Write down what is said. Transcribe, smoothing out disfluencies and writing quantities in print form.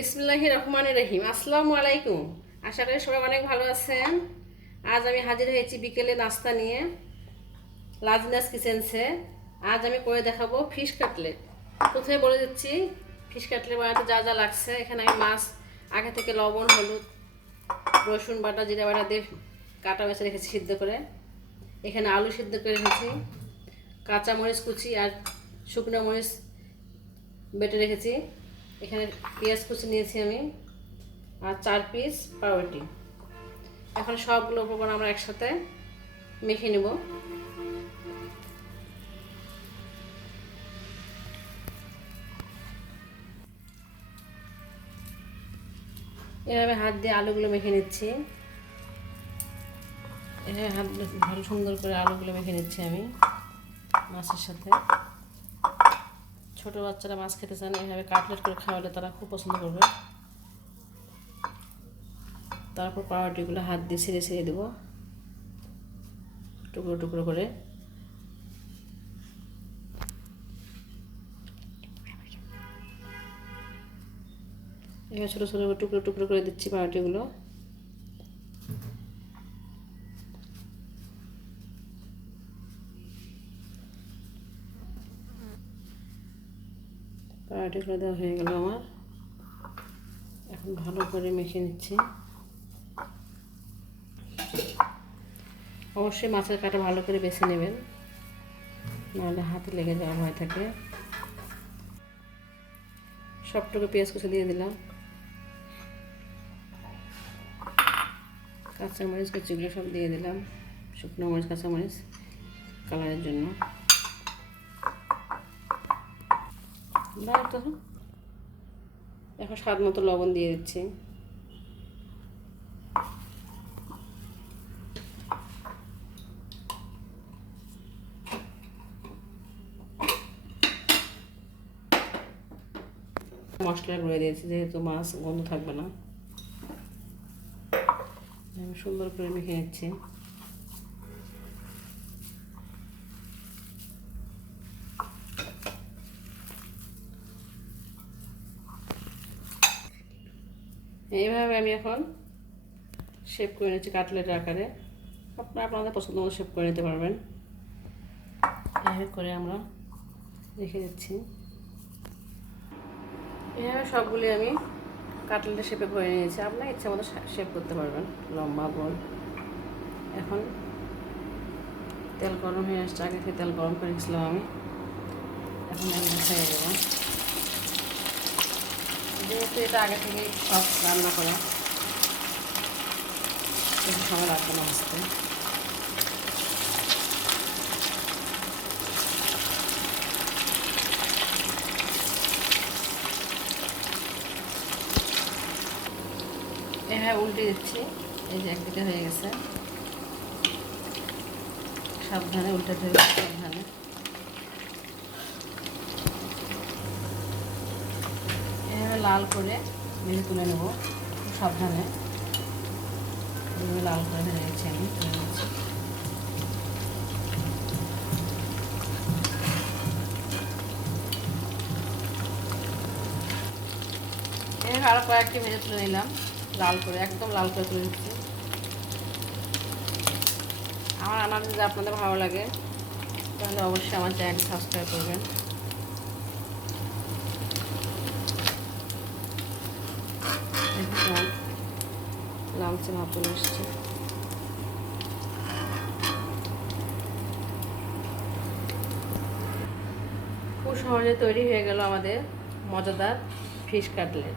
বিসমিল্লাহির রহমানির রহিম। আসসালামু আলাইকুম। আশা করি সবাই অনেক ভালো আছেন। আজ আমি হাজির হয়েছি বিকেলে নাস্তা নিয়ে লাজনাস কিচেনসে। আজ আমি করে দেখাবো ফিশ কাটলেট। প্রথমে বলে দিচ্ছি ফিশ কাটলেট বানাতে যা যা লাগছে। এখানে আমি মাছ আগে থেকে লবণ, হলুদ, রসুন বাটা, জিরা বাটা দিয়ে কাটা বেছে রেখেছি সিদ্ধ করে। এখানে আলু সিদ্ধ করে রেখেছি, কাঁচা মরিচ কুচি আর শুকনো মরিচ বেটে রেখেছি। এখানে পেঁয়াজ কুচি নিয়েছি আমি, আর 4 পিস পাউরুটি। এখন সবগুলো উপকরণ আমরা একসাথে মেখে নেব। এভাবে হাত দিয়ে আলুগুলো মেখে নিচ্ছি। এভাবে হাত দিয়ে ভালো সুন্দর করে আলুগুলো মেখে নিচ্ছি আমি মাছের সাথে। ছোট বাচ্চারা মাছ খেতে চান, এভাবে কাটলেট করে খাওয়ালে তারা খুব পছন্দ করবে। তারপর পাউরুটিগুলো হাত দিয়ে ছিঁড়ে ছিঁড়ে দেবো টুকরো টুকরো করে। এবার ছোটো ছোটো টুকরো টুকরো করে দিচ্ছি পাউরুটিগুলো। পাউরুটিগুলো দেওয়া হয়ে গেল আমার। এখন ভালো করে মেখে নিচ্ছি। অবশ্যই মাছের কাঁটা ভালো করে বেছে নেবেন, নাহলে হাতে লেগে যাওয়ার ভয় থাকে। সবটুকু পেঁয়াজ কুচি দিয়ে দিলাম, কাঁচামরিচ কুচিগুলো সব দিয়ে দিলাম, শুকনো মরিচ কাঁচামরিচ কালারের জন্য। এখন স্বাদ মতো লবণ দিয়ে দিচ্ছি। মশলা গুঁড়ো দিয়েছি যেহেতু মাছ গন্ধ থাকবে না। আমি সুন্দর করে মেখে নিচ্ছি। এইভাবে আমি এখন শেপ করে নিচ্ছি কাটলেটের আকারে। আপনারা আপনাদের পছন্দ মতো শেপ করে নিতে পারবেন। এইভাবে করে আমরা রেখে দিচ্ছি। এভাবে সবগুলি আমি কাটলেটের শেপে করে নিয়েছি। আপনার ইচ্ছা মতো শেপ করতে পারবেন, লম্বা গোল। এখন তেল গরম হয়ে আসছে, আগে থেকে তেল গরম করে রেখেছিলাম আমি। এখন আমি বসাই দেবো। যেহেতু এটা আগে থেকে সব রান্না করা, একটু সময় লাগবে না আসতে। এভাবে উল্টে দিচ্ছি। এই যে একদিকে হয়ে গেছে, সাবধানে উল্টে দেবে, সাবধানে। এভাবে লাল করে ভেজে তুলে নেব, খুব সাবধানে। এভাবে লাল করে ভেজে নিচ্ছি আমি, তুলে নিচ্ছি। এভাবে আরও কয়েকটি ভেজে তুলে নিলাম, লাল করে, একদম লাল করে তুলে নিচ্ছি। আমার রান্না যদি আপনাদের ভালো লাগে তাহলে অবশ্যই আমার চ্যানেলটি সাবস্ক্রাইব করবেন। লালচে ভাব চলে এসছে। খুব সহজে তৈরি হয়ে গেল আমাদের মজাদার ফিশ কাটলেট।